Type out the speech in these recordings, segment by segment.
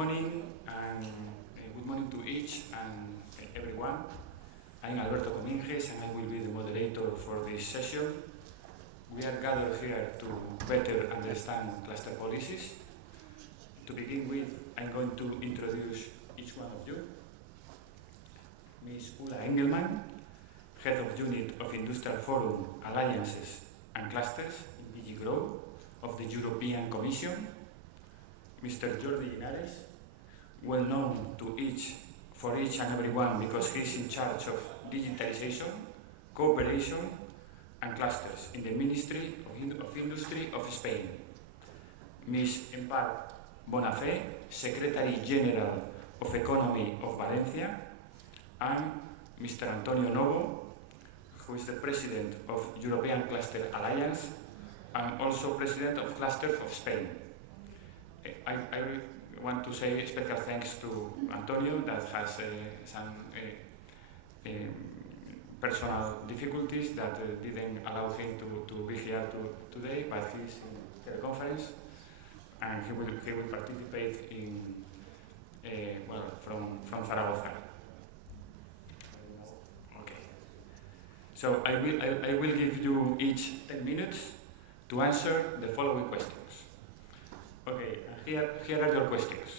morning, and good morning to each and everyone. I'm Alberto, and I will be the moderator for this session. We are gathered here to better understand cluster policies. To begin with, I'm going to introduce each one of you. Ms. Ulla Engelmann, Head of Unit of Industrial Forum, Alliances and Clusters in DG Grow of the European Commission. Mr. Jordi Llinares, well known to for each and everyone because he's in charge of digitalization, cooperation and clusters in the Ministry of Industry of Spain. Ms. Empar Bonafé, Secretary General of Economy of Valenciana, and Mr. Antonio Novo, who is the President of European Cluster Alliance and also President of Clusters of Spain. I want to say special thanks to Antonio that has some personal difficulties that didn't allow him to be here today, but he's in teleconference and he will participate in from Zaragoza. Okay. So I will give you each 10 minutes to answer the following questions. Okay, here are your questions.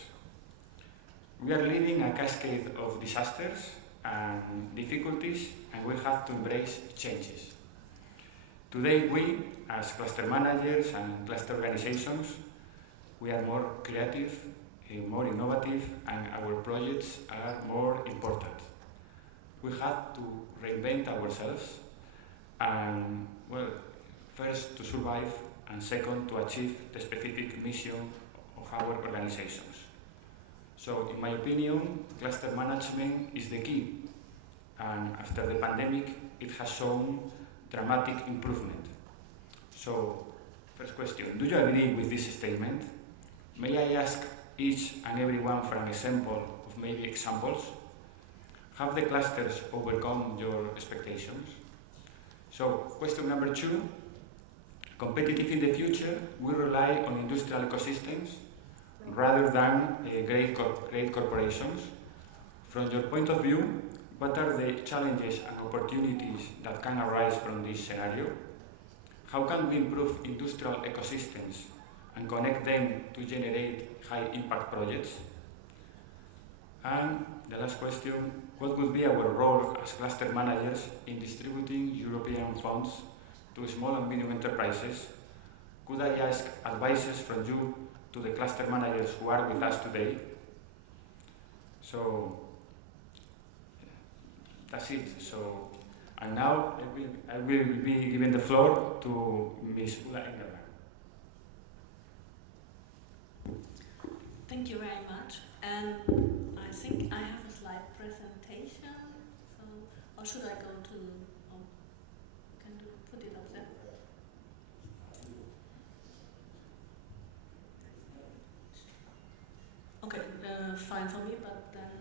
We are living a cascade of disasters and difficulties, and we have to embrace changes. Today, we, as cluster managers and cluster organizations, we are more creative, more innovative, and our projects are more important. We have to reinvent ourselves, and, well, first to survive, and second, to achieve the specific mission of our organizations. So, in my opinion, cluster management is the key, and after the pandemic, it has shown dramatic improvement. So, first question, do you agree with this statement? May I ask each and everyone for an example of maybe examples? Have the clusters overcome your expectations? So, question number 2, competitive in the future, we rely on industrial ecosystems rather than great corporations. From your point of view, what are the challenges and opportunities that can arise from this scenario? How can we improve industrial ecosystems and connect them to generate high impact projects? And the last question, what would be our role as cluster managers in distributing European funds to small and medium enterprises? Could I ask advices from you to the cluster managers who are with us today? So that's it. So, and now I will be giving the floor to Ms. Ulla Engelmann. Thank you very much. And I think I have a slide presentation. So, or should I go to? Can you put it up there? Okay, fine for me, but then.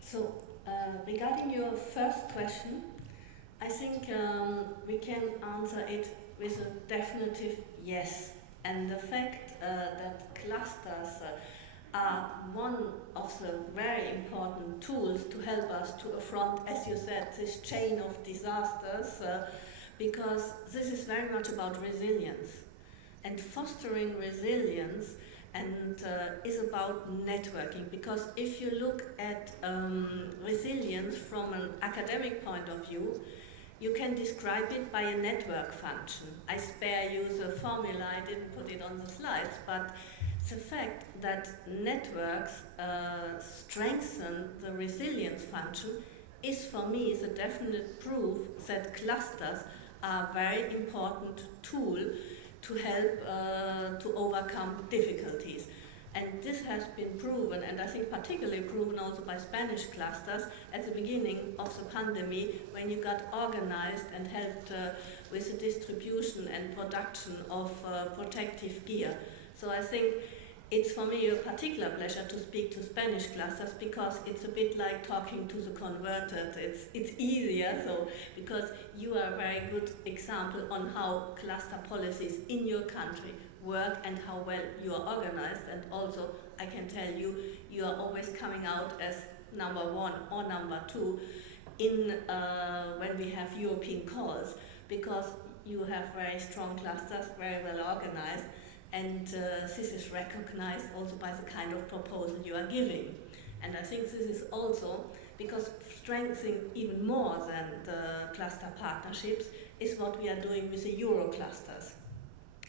So, regarding your first question, I think we can answer it with a definitive yes. And the fact that clusters are one of the very important tools to help us to affront, as you said, this chain of disasters, because this is very much about resilience. And fostering resilience and is about networking, because if you look at resilience from an academic point of view, you can describe it by a network function. I spare you the formula, I didn't put it on the slides, but the fact that networks strengthen the resilience function is for me the definite proof that clusters are a very important tool to help to overcome difficulties. And this has been proven, and I think particularly proven also by Spanish clusters at the beginning of the pandemic, when you got organized and helped with the distribution and production of protective gear. So I think it's for me a particular pleasure to speak to Spanish clusters because it's a bit like talking to the converted. It's easier, so because you are a very good example on how cluster policies in your country work and how well you are organized, and also I can tell you, you are always coming out as number one or number two in when we have European calls, because you have very strong clusters, very well organized, and this is recognized also by the kind of proposal you are giving. And I think this is also because strengthening even more than the cluster partnerships is what we are doing with the Euro clusters.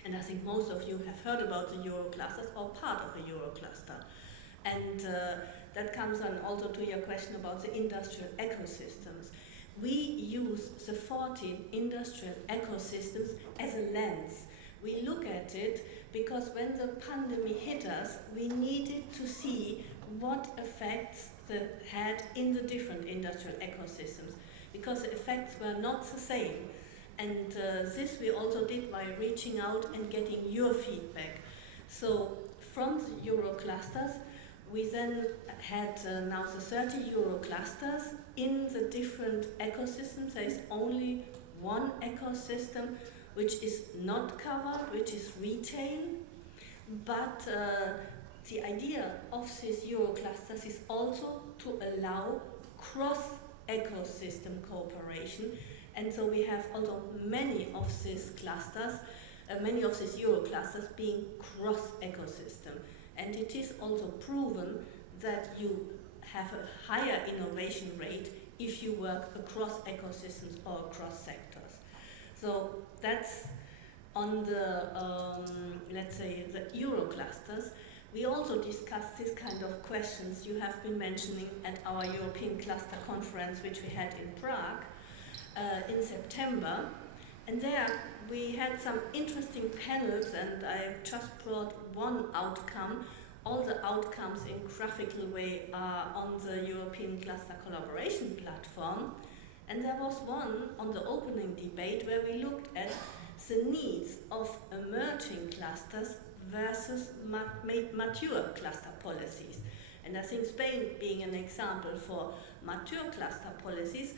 And I think most of you have heard about the Euro clusters or part of the Euro cluster. And that comes on also to your question about the industrial ecosystems. We use the 14 industrial ecosystems as a lens. We look at it because when the pandemic hit us, we needed to see what effects that had in the different industrial ecosystems, because the effects were not the same. And this we also did by reaching out and getting your feedback. So from the Euro clusters, we then had now the 30 Euro clusters in the different ecosystems. There is only one ecosystem which is not covered, which is retail. But the idea of these Euro clusters is also to allow cross-ecosystem cooperation. And so we have also many of these clusters, many of these Euro clusters being cross-ecosystem. And it is also proven that you have a higher innovation rate if you work across ecosystems or across sectors. So that's on the, let's say, the Euro clusters. We also discussed this kind of questions you have been mentioning at our European Cluster Conference, which we had in Prague in September. And there we had some interesting panels, and I just brought one outcome. All the outcomes in graphical way are on the European Cluster Collaboration platform. And there was one on the opening debate where we looked at the needs of emerging clusters versus mature cluster policies. And I think Spain being an example for mature cluster policies,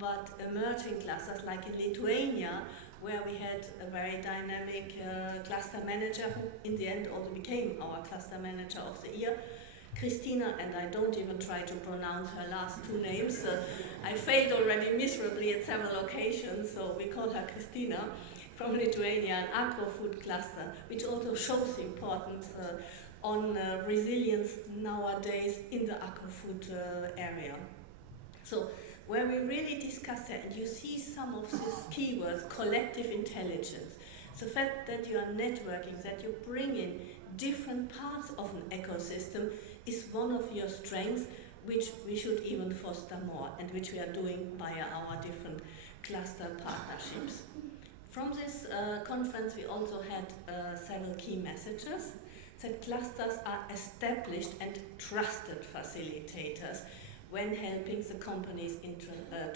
but emerging clusters like in Lithuania, where we had a very dynamic cluster manager who in the end also became our cluster manager of the year, Christina, and I don't even try to pronounce her last two names. I failed already miserably at several occasions, so we call her Christina, from Lithuania, an agro-food cluster, which also shows the importance on resilience nowadays in the agro-food area. So where we really discuss that, and you see some of these keywords, collective intelligence, the fact that you are networking, that you bring in different parts of an ecosystem is one of your strengths, which we should even foster more, and which we are doing via our different cluster partnerships. From this conference, we also had several key messages, that clusters are established and trusted facilitators when helping the companies in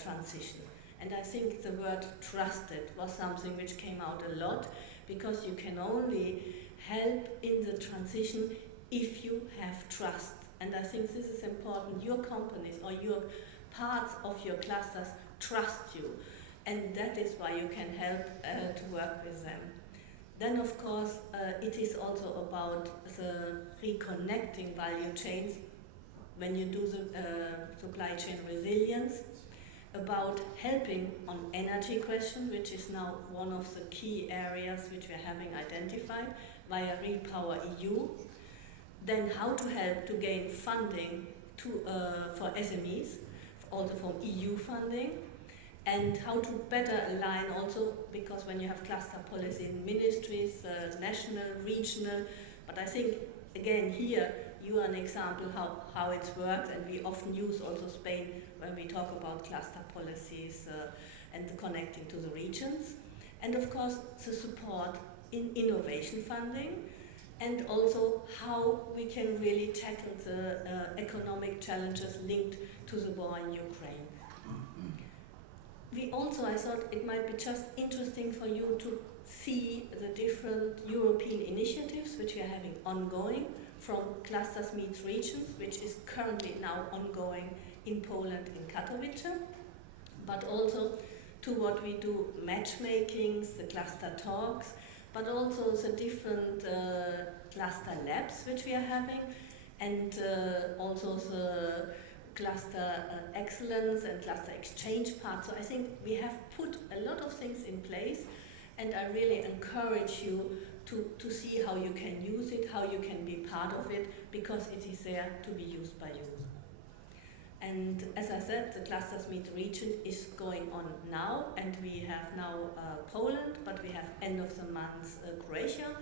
transition. And I think the word trusted was something which came out a lot, because you can only help in the transition if you have trust. And I think this is important. Your companies or your parts of your clusters trust you. And that is why you can help to work with them. Then, of course, it is also about the reconnecting value chains when you do the supply chain resilience, about helping on energy question, which is now one of the key areas which we are having identified via Repower EU. Then how to help to gain funding for SMEs, also from EU funding, and how to better align also, because when you have cluster policy in ministries, national, regional, but I think, again, here, you are an example how it's worked, and we often use also Spain when we talk about cluster policies and the connecting to the regions. And of course, the support in innovation funding, and also how we can really tackle the economic challenges linked to the war in Ukraine. We also, I thought it might be just interesting for you to see the different European initiatives which we are having ongoing. from Clusters Meets Regions, which is currently now ongoing in Poland, in Katowice, but also to what we do, matchmakings, the cluster talks, but also the different cluster labs which we are having, and also the cluster excellence and cluster exchange part. So I think we have put a lot of things in place, and I really encourage you to see how you can use it, how you can be part of it, because it is there to be used by you. And as I said, the Clusters Meet Region is going on now, and we have now Poland, but we have end of the month Croatia,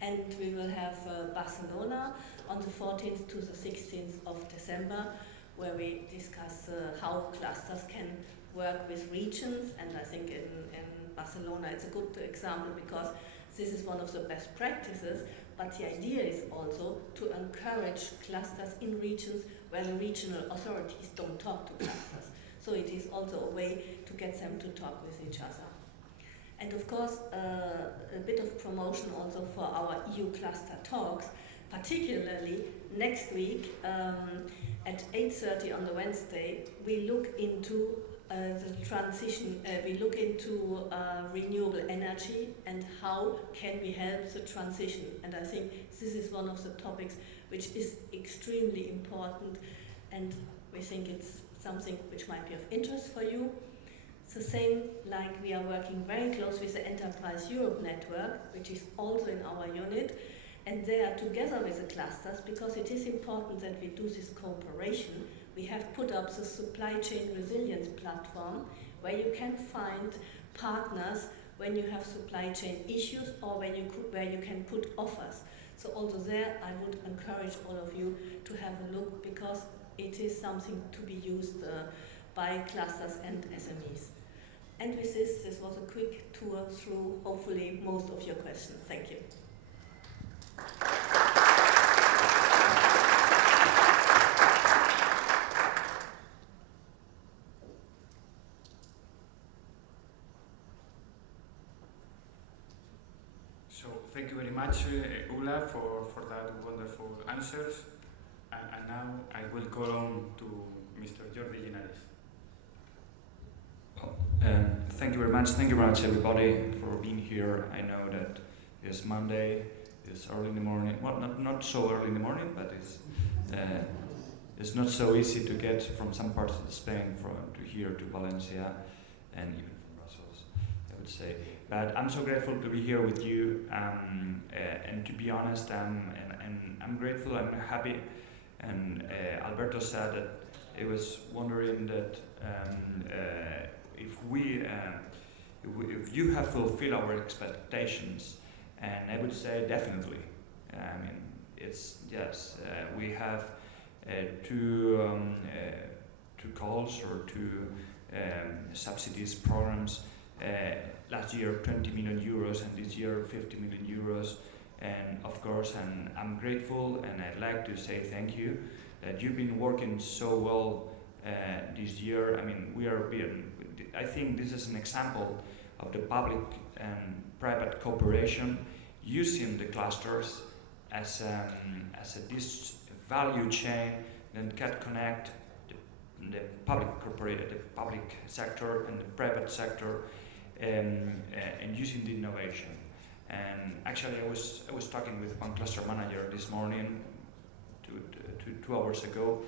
and we will have Barcelona on the 14th to the 16th of December, where we discuss how clusters can work with regions. And I think in Barcelona it's a good example, because this is one of the best practices, but the idea is also to encourage clusters in regions where the regional authorities don't talk to clusters. So it is also a way to get them to talk with each other. And of course, a bit of promotion also for our EU cluster talks, particularly next week at 8:30 on the Wednesday, we look into the transition, we look into renewable energy and how can we help the transition. And I think this is one of the topics which is extremely important, and we think it's something which might be of interest for you. It's the same like we are working very close with the Enterprise Europe network, which is also in our unit, and they are together with the clusters, because it is important that we do this cooperation. We have put up the supply chain resilience platform, where you can find partners when you have supply chain issues, or where you can put offers. So also there, I would encourage all of you to have a look, because it is something to be used by clusters and SMEs. And with this was a quick tour through, hopefully, most of your questions. Thank you. So thank you very much, Ula, for that wonderful answers. And now I will call on to Mr. Jordi Llinares. Thank you very much. Thank you very much, everybody, for being here. I know that it's Monday, it's early in the morning. Well, not so early in the morning, but it's not so easy to get from some parts of Spain to here to Valencia, and even from Brussels, I would say. But I'm so grateful to be here with you, and to be honest, I'm grateful, I'm happy. And Alberto said that he was wondering that if you have fulfilled our expectations, and I would say definitely. I mean, it's yes, we have two calls or two subsidies programs. Last year 20 million euros, and this year 50 million euros. And of course, and I'm grateful, and I'd like to say thank you that you've been working so well this year. I mean, I think this is an example of the public and private cooperation, using the clusters as this value chain that can connect the public sector and the private sector, and using the innovation. And actually, I was talking with one cluster manager this morning, 2 hours ago,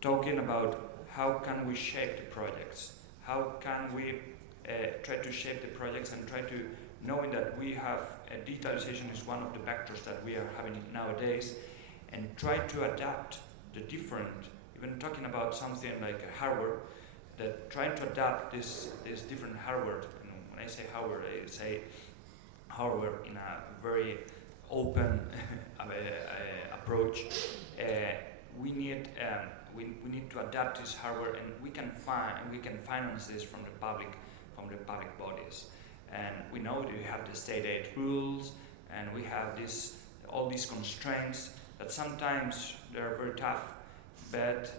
talking about how can we shape the projects, how can we try to shape the projects, and try to, knowing that we have digitalization is one of the vectors that we are having nowadays, and try to adapt the different, even talking about something like hardware, that trying to adapt this different hardware. And when I say hardware, I say hardware in a very open approach. We need to adapt this hardware, and we can finance this from the public bodies. And we know that we have the state aid rules, and we have all these constraints that sometimes they're very tough, but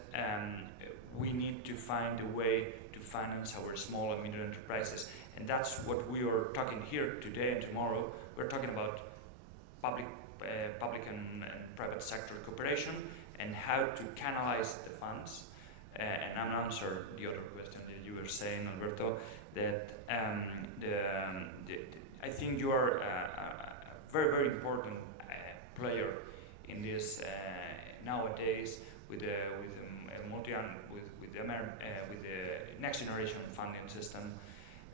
we need to find a way to finance our small and medium enterprises. And that's what we are talking here today and tomorrow. We're talking about public public and private sector cooperation, and how to canalize the funds. And I'll answer the other question that you were saying, Alberto, that I think you are a very, very important player in this nowadays with the next generation funding system,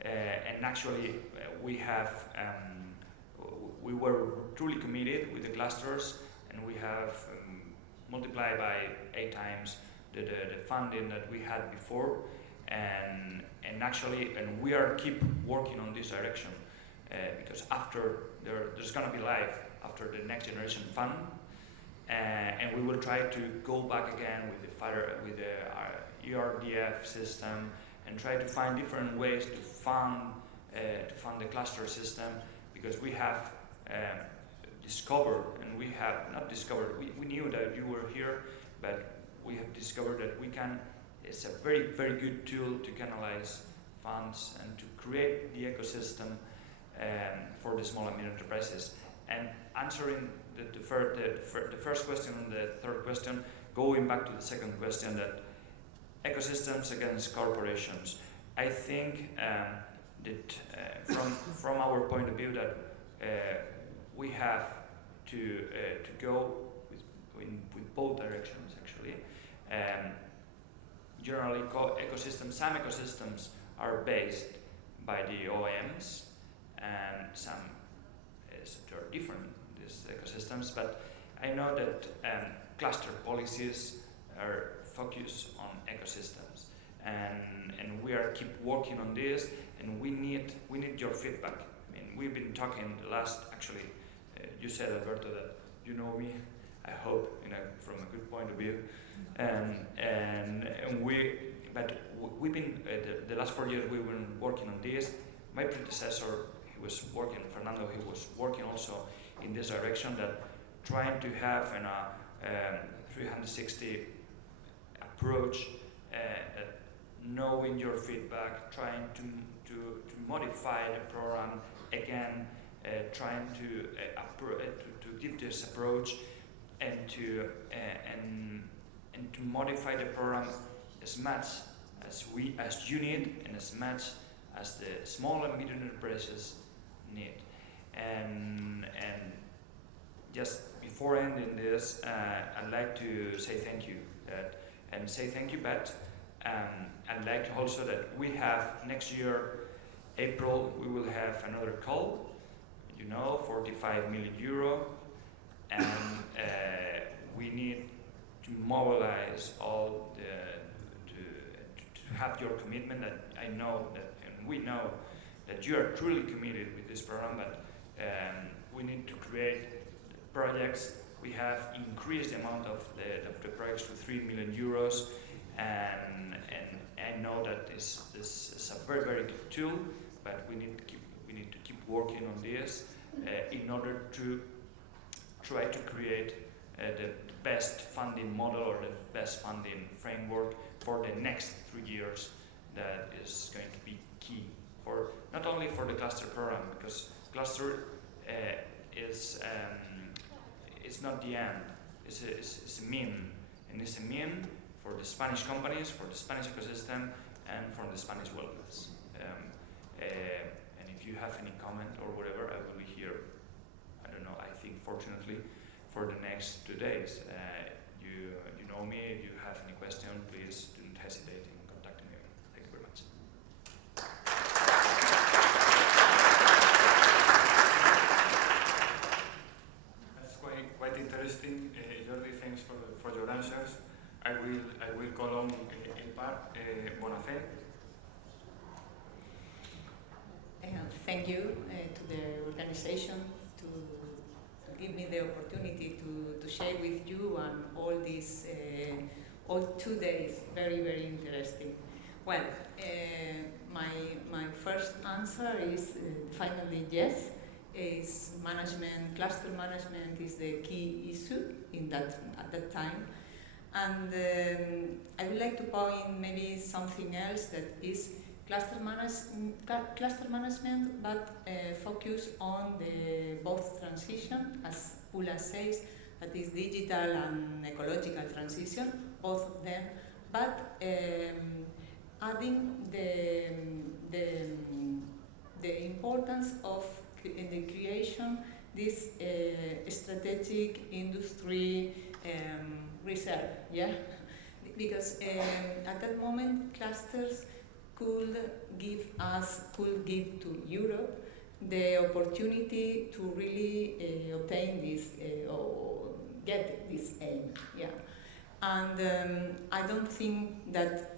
and actually we were truly committed with the clusters, and we have multiplied by 8 times the funding that we had before, and we are keep working on this direction, because after there's going to be life after the next generation fund, and we will try to go back again with the ERDF system and try to find different ways to fund the cluster system, because we have discovered, and we have not discovered, we knew that you were here, but we have discovered that it's a very, very good tool to canalize funds and to create the ecosystem for the small and medium enterprises. And answering the first question and the third question, going back to the second question, that ecosystems against corporations. I think that from our point of view, that we have to go with both directions, actually. Generally, some ecosystems are based by the OEMs, and some are different, these ecosystems, but I know that cluster policies are focused on ecosystems, and we are keep working on this, and we need your feedback. I mean, we've been talking the last, actually, you said, Alberto, that you know me, I hope, from a good point of view, we've been the last 4 years we've been working on this. My predecessor, Fernando, he was working also in this direction, that trying to have a 360 approach, knowing your feedback, trying to modify the program again, trying to give this approach, and to modify the program as much as you need, and as much as the small and medium enterprises need. And just before ending this, I'd like to say thank you. But I'd like also that we have next year, April, we will have another call, 45 million euro, and we need to mobilize all to have your commitment. That I know that, and we know that you are truly committed with this program, but we need to create projects. We have increased the amount of the projects to 3 million euros, and I know that this is a very, very good tool, but we need to keep working on this in order to try to create the best funding model, or the best funding framework for the next 3 years. That is going to be key for not only for the cluster program, because cluster is not the end. It's a mean, and it's a mean for the Spanish companies, for the Spanish ecosystem, and for the Spanish wellness. And if you have any comment or whatever, I will be here. I don't know. I think fortunately for the next 2 days. You know me. If you have any question, please don't hesitate in contacting me. Thank you very much. That's quite interesting, Jordi. Thanks for your answers. I will call on Empar, Bonafé. Thank you to the organization to give me the opportunity to share with you and all these, all 2 days, very, very interesting. Well, my first answer is finally yes. Is management, cluster management is the key issue at that time. And I would like to point maybe something else, that is cluster management, but focus on the both transition, as Ula says, that is digital and ecological transition, both of them, but adding the importance of the creation this strategic industry reserve, yeah, because at that moment clusters could give to Europe the opportunity to really obtain this or get this aim, yeah. And I don't think that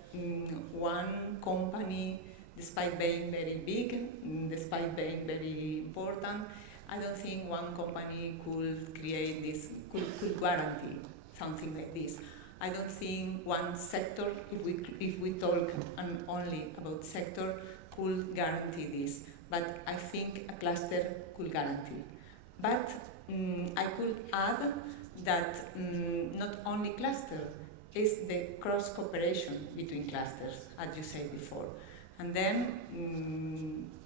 one company, despite being very big, despite being very important, I don't think one company could create this, could guarantee something like this. I don't think one sector, if we talk only about sector, could guarantee this. But I think a cluster could guarantee. But I could add that not only cluster, is the cross cooperation between clusters, as you said before. And then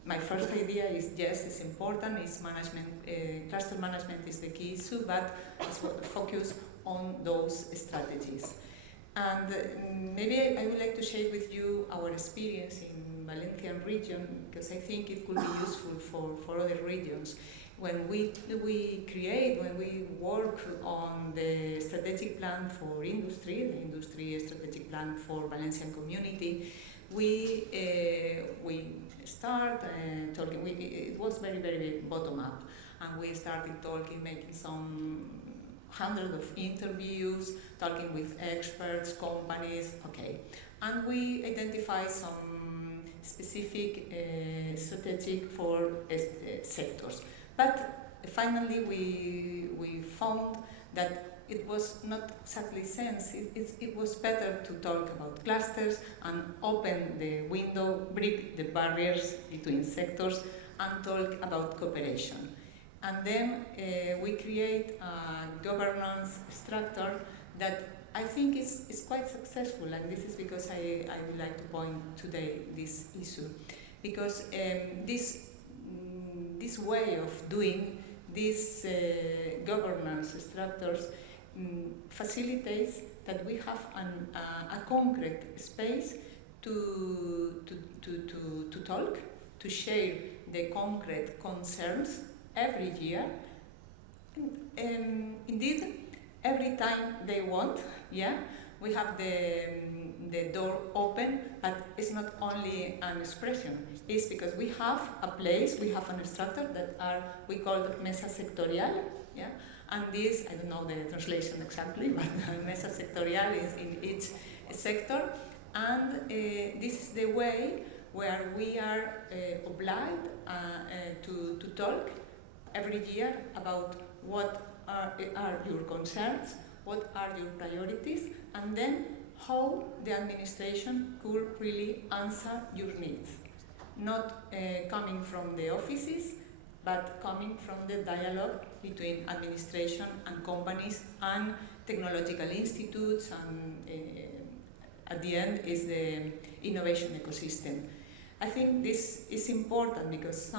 my first idea is, yes, it's important, it's management, cluster management is the key issue, but it's focus on those strategies. And maybe I would like to share with you our experience in Valencian region, because I think it could be useful for other regions. When we work on the strategic plan for industry, the industry strategic plan for Valencian community, we start talking. It was very, very bottom up, and we started talking, making some hundreds of interviews, talking with experts, companies, okay, and we identify some specific strategic for sectors. But finally, we found that it was not exactly sense. It was better to talk about clusters and open the window, break the barriers between sectors, and talk about cooperation. And then we create a governance structure that I think is quite successful, and this is because I would like to point today this issue, because this way of doing these governance structures facilitates that we have a concrete space to talk, to share the concrete concerns every year. Indeed, every time they want, yeah, we have the door open, but it's not only an expression. It's because we have a place, we have an structure that we call mesa sectorial, yeah, and this, I don't know the translation exactly, but mesa sectorial is in each sector, and this is the way where we are obliged to talk every year about what are your concerns, what are your priorities, and then how the administration could really answer your needs. Not coming from the offices, but coming from the dialogue between administration and companies and technological institutes, and at the end is the innovation ecosystem. I think this is important because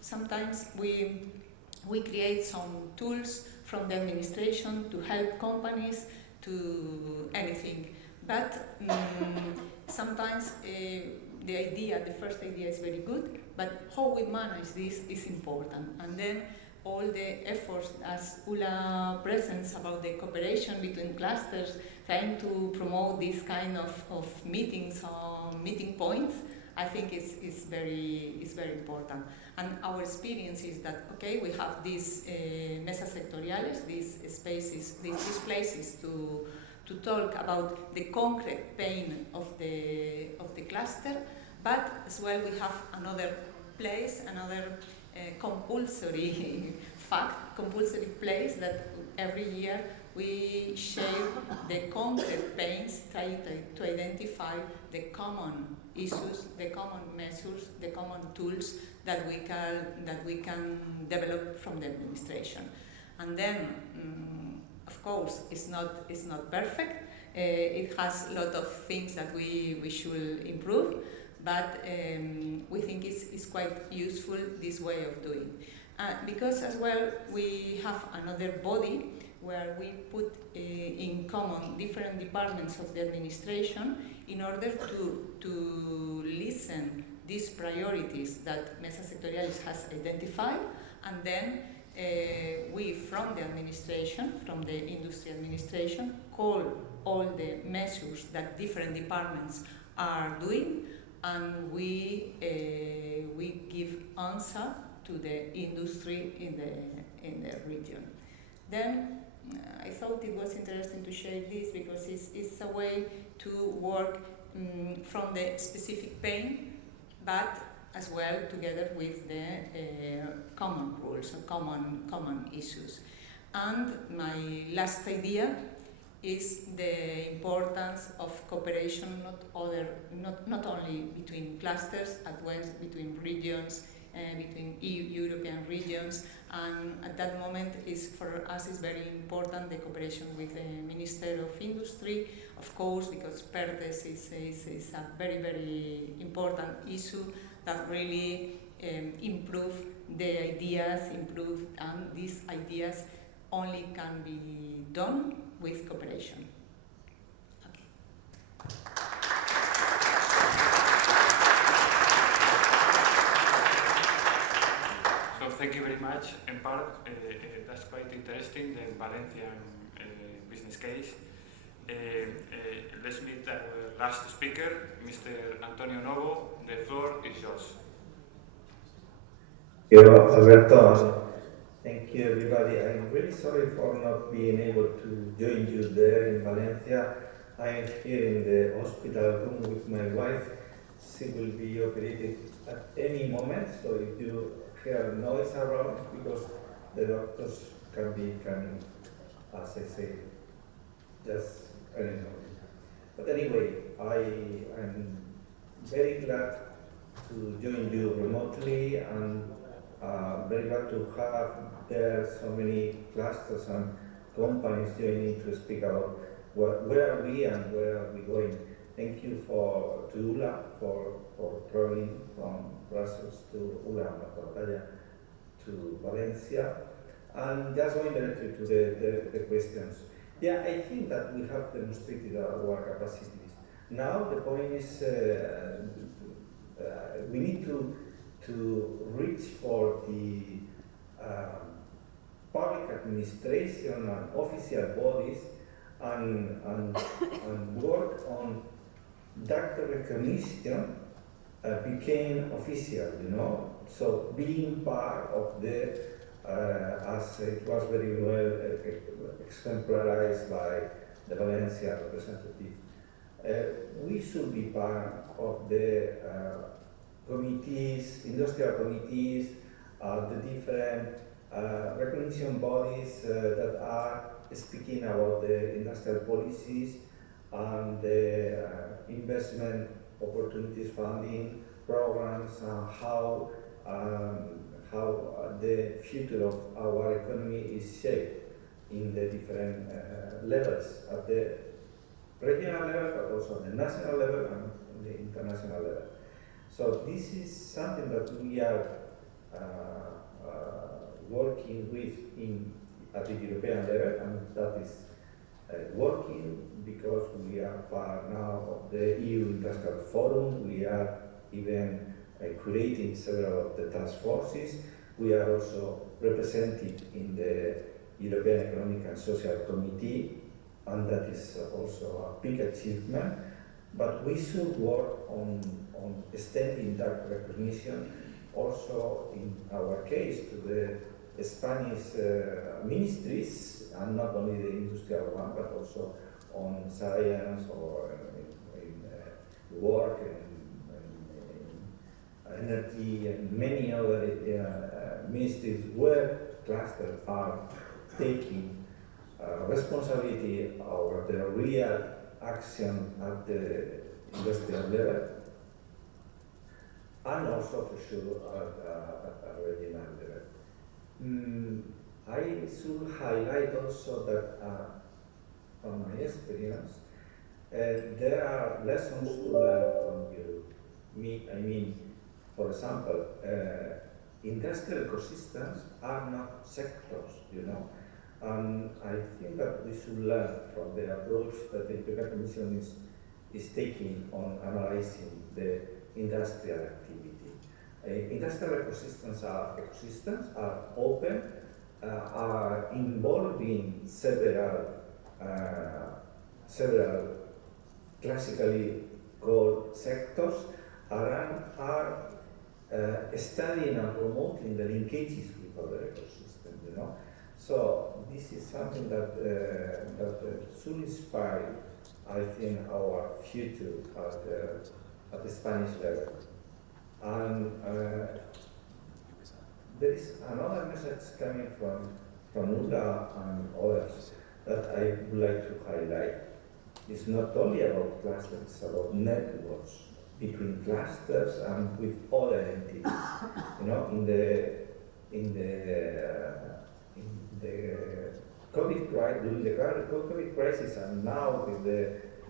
sometimes we create some tools from the administration to help companies to anything, but sometimes the first idea is very good, but how we manage this is important. And then all the efforts, as Ula presents about the cooperation between clusters, trying to promote this kind of meetings or meeting points, I think is very important. And our experience is that, okay, we have these mesa sectoriales, these spaces, these places to talk about the concrete pain of the cluster, but as well we have another place, another compulsory place that every year we share the concrete pains, try to identify the common issues, the common measures, the common tools that we can develop from the administration. And then, of course, it's not perfect. It has a lot of things that we should improve, but we think it's quite useful, this way of doing. because as well we have another body where we put in common different departments of the administration in order to listen these priorities that Mesa Sectoriales has identified, and then we from the administration, from the industry administration, call all the measures that different departments are doing, and we give answer to the industry in the region. Then I thought it was interesting to share this because it's a way to work from the specific pain, but as well together with the common rules or common issues. And my last idea is the importance of cooperation, not only between clusters, at once between regions, between European regions, and at that moment for us is very important the cooperation with the Minister of Industry, of course, because PERTES is a very, very important issue that really improve the ideas, and these ideas only can be done with cooperation. Thank you very much. Empar, that's quite interesting, the Valencian business case. Let's meet our last speaker, Mr. Antonio Novo. The floor is yours. Thank you, Alberto. Thank you, everybody. I'm really sorry for not being able to join you there in Valencia. I am here in the hospital room with my wife. She will be operated at any moment, so if you hear noise around, because the doctors can be coming, as I say, just any moment. But anyway, I am very glad to join you remotely, and very glad to have there so many clusters and companies joining to speak about where are we and where are we going. Thank you to ULA for traveling from Brussels to ULA to Valencia, and just going directly to the questions. Yeah, I think that we have demonstrated our capacities. Now the point is we need to reach for the public administration and official bodies and work on that recognition became official, So being part of the, as it was very well exemplarized by the Valencia representative, we should be part of the committees, industrial committees, the different recognition bodies that are speaking about the industrial policies and the investment opportunities funding programs, how the future of our economy is shaped in the different levels, at the regional level, but also at the national level and the international level. So this is something that we are working with at the European level, and that is working because we are part now of the EU Industrial Forum. We are even creating several of the task forces. We are also represented in the European Economic and Social Committee, and that is also a big achievement. But we should work on extending that recognition also in our case to the Spanish ministries, and not only the industrial one, but also on science or in work and energy and many other ministries where clusters are taking responsibility over the real action at the industrial level, and also for sure at a regional level. I should highlight also that from my experience, there are lessons to learn from you. I mean, for example, industrial ecosystems are not sectors, you know. And I think that we should learn from the approach that the European Commission is taking on analyzing the industrial activity. Industrial ecosystems are open, are involving several classically called sectors, are studying and promoting the linkages with other ecosystems, you know. So this is something that should inspire, I think, our future at the Spanish level. And there is another message coming from ULA and others that I would like to highlight. It's not only about clusters, it's about networks between clusters and with other entities. You know, in the COVID crisis, during the COVID crisis, and now with the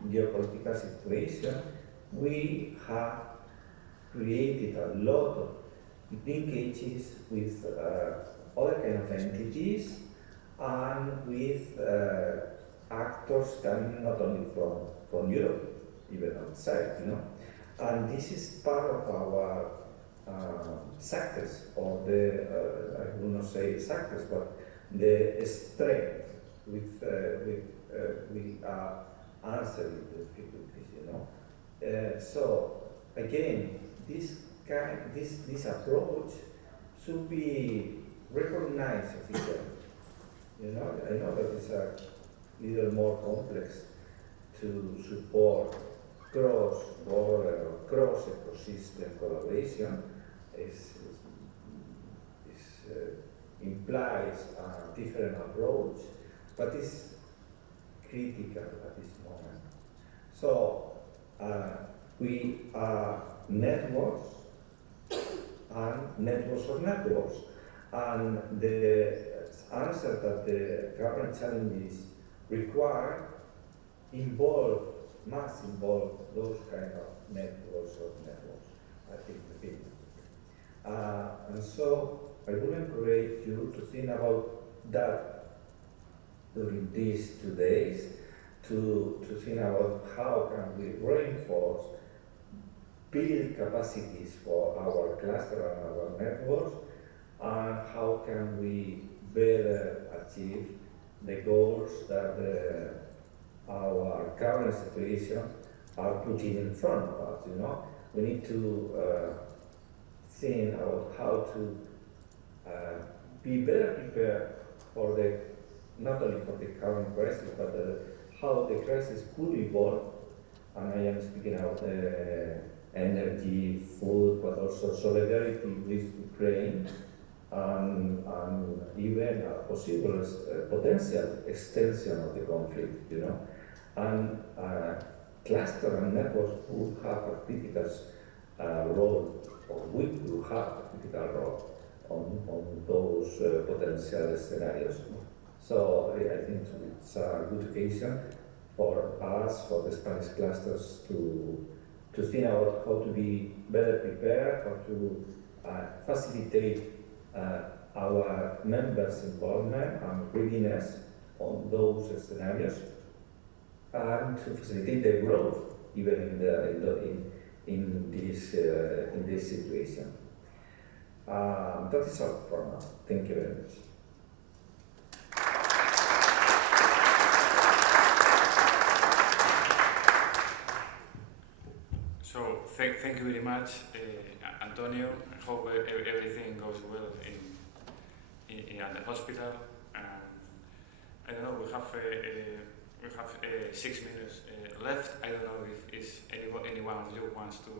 geopolitical situation, we have created a lot of linkages with other kind of entities and with actors coming not only from Europe, even outside, you know. And this is part of our success, or the, I will not say success, but the strength with we are answering the difficulties, you know. So again, this approach should be recognized officially. You know, I know that it's a little more complex to support cross-border or cross-ecosystem collaboration. Implies a different approach, but it's critical at this moment. So we are networks and networks of networks, and the answer that the current challenges require must involve those kind of networks, I think, the opinion. And so I would encourage you to think about that during these 2 days, to think about how can we reinforce, build capacities for our cluster and our networks, and how can we better achieve the goals that our current situation are putting in front of us, you know. We need to think about how to be better prepared for not only for the current crisis, but how the crisis could evolve. And I am speaking about energy, food, but also solidarity with Ukraine, and even a possible potential extension of the conflict, you know. And cluster and networks will have a critical role, or we will have a critical role on those potential scenarios. So I think it's a good occasion for us, for the Spanish clusters, to think about how to be better prepared, how to facilitate our members' involvement and readiness on those scenarios, and to facilitate the growth even in this situation. That is all for now. Thank you very much. So thank you very much, Antonio. I hope everything goes well at the hospital. I don't know. We have 6 minutes left. I don't know if anyone of you wants to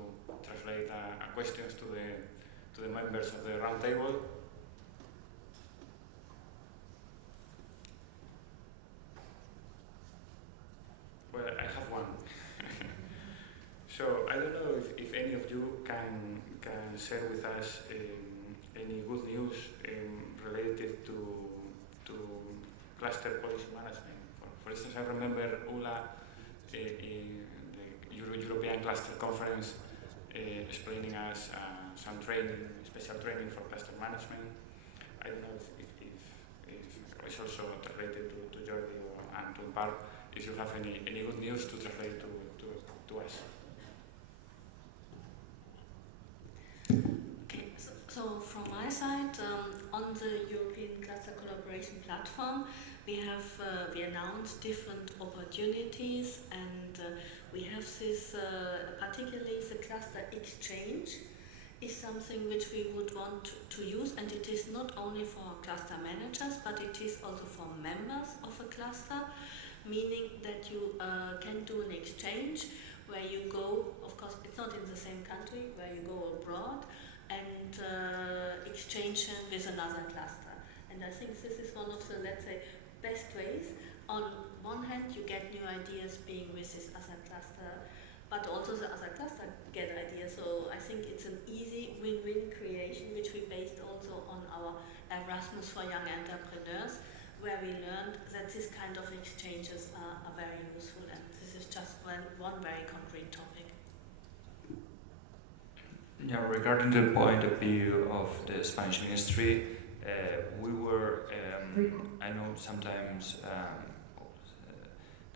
translate questions to the members of the round table. Well, I have one. So I don't know if any of you can share with us any good news related to cluster policy management. For instance, I remember ULA in the European Cluster Conference explaining us some training, special training for cluster management. I don't know if it's also related to Jordi and to Empar, if you have any good news to translate to us. Okay, so from my side, on the European Cluster Collaboration Platform, we announced different opportunities, and we have this, particularly the cluster exchange is something which we would want to use, and it is not only for cluster managers, but it is also for members of a cluster, meaning that you can do an exchange where you go, of course it's not in the same country, where you go abroad and exchange with another cluster. And I think this is one of the, let's say, best ways. On one hand, you get new ideas being with this other cluster, but also the other cluster get ideas. So I think it's an easy win-win creation, which we based also on our Erasmus for Young Entrepreneurs, where we learned that this kind of exchanges are very useful, and this is just one very concrete topic. Yeah, regarding the point of view of the Spanish ministry, we were, I know sometimes,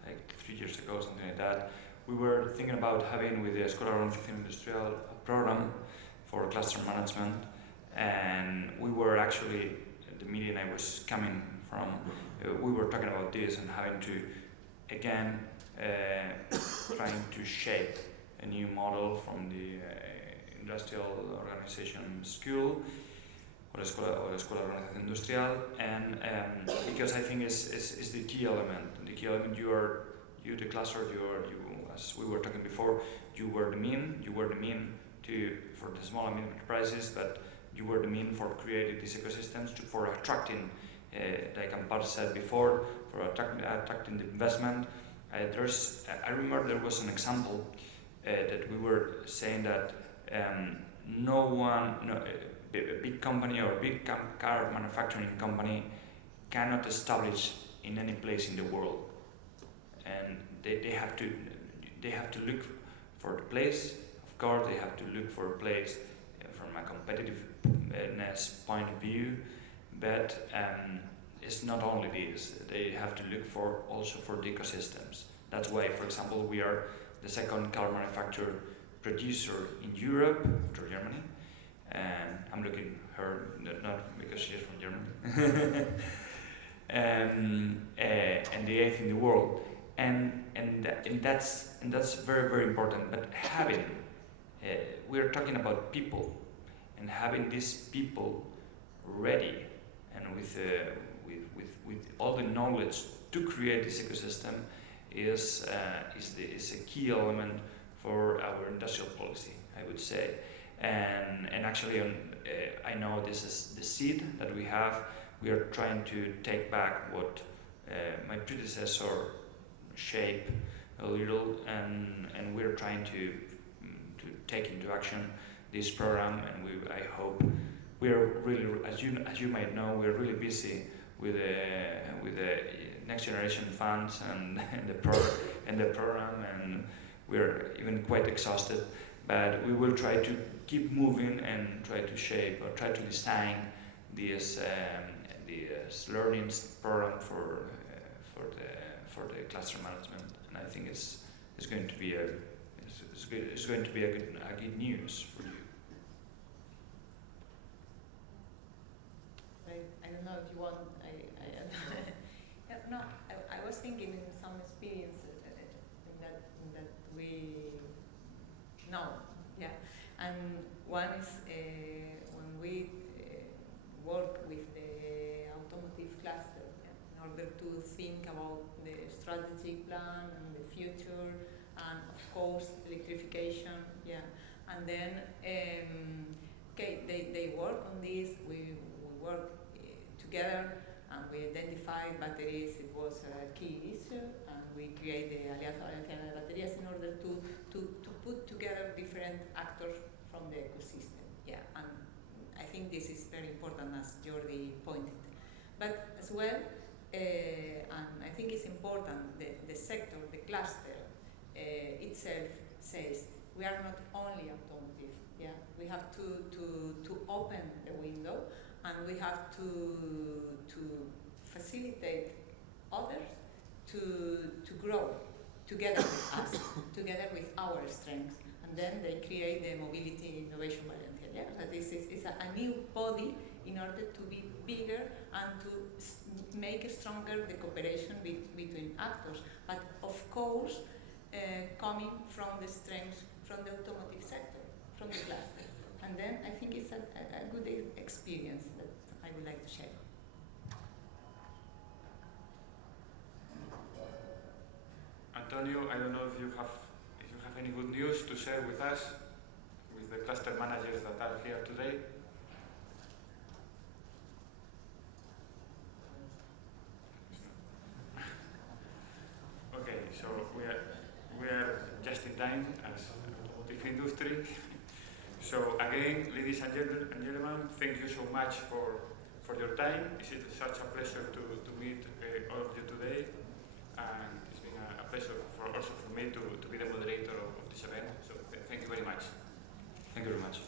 like 3 years ago, something like that, we were thinking about having with the Colaborativos Industrial a program for cluster management, and we were actually, at the meeting I was coming from, we were talking about this and having to, again, trying to shape a new model from the industrial organization school, or Escuela de Organización Industrial, and because I think is the key element. The key element, you the cluster, you as we were talking before, you were the mean for the small and medium enterprises, but you were the mean for creating these ecosystems, for attracting, like Empar said before, for attracting the investment. I remember there was an example that we were saying that a big company or a big car manufacturing company cannot establish in any place in the world, and they have to look for the place. Of course, they have to look for a place from a competitiveness point of view, but it's not only this. They have to look also for the ecosystems. That's why, for example, we are the second car manufacturer producer in Europe after Germany, and I'm looking at her not because she's from Germany, and the 8th in the world, and that's very, very important. But having we're talking about people, and having these people ready and with all the knowledge to create this ecosystem is a key element for our industrial policy, I would say. And actually, I know this is the seed that we have. We are trying to take back what my predecessor shaped a little, and we're trying to take into action this program. And I hope we are really, as you might know, we're really busy with the next generation funds and the program, and we're even quite exhausted. But we will try to keep moving and try to shape or try to design this learning program for the cluster management, and I think it's going to be a good news for you. I don't know if you want. No, I was thinking in some experience that we know, yeah, and one is when we work with the automotive cluster, in order to think about the strategic plan and the future, and of course electrification, yeah, and then they work on this. We work together, and we identified batteries. It was a key issue, and we create the Alianza Valenciana de Baterías in order to put together different actors from the ecosystem. Yeah, and I think this is very important, as Jordi pointed. But as well, and I think it's important, the sector, the cluster itself says we are not only automotive. Yeah, we have to open the window, and we have to facilitate others to grow together with us, together with our strengths, and then they create the Mobility Innovation Valencia. Yeah, that this is a new body in order to be bigger and to make stronger the cooperation between actors, but of course coming from the strengths from the automotive sector, from the cluster. And then I think it's a good experience that I would like to share. Antonio, I don't know if you have any good news to share with us, with the cluster managers that are here today. Okay, so we are just in time as Industria. So again, ladies and gentlemen, thank you so much for your time. It is such a pleasure to meet all of you today, and it's been a pleasure also for me to be the moderator of this event. So thank you very much. Thank you very much.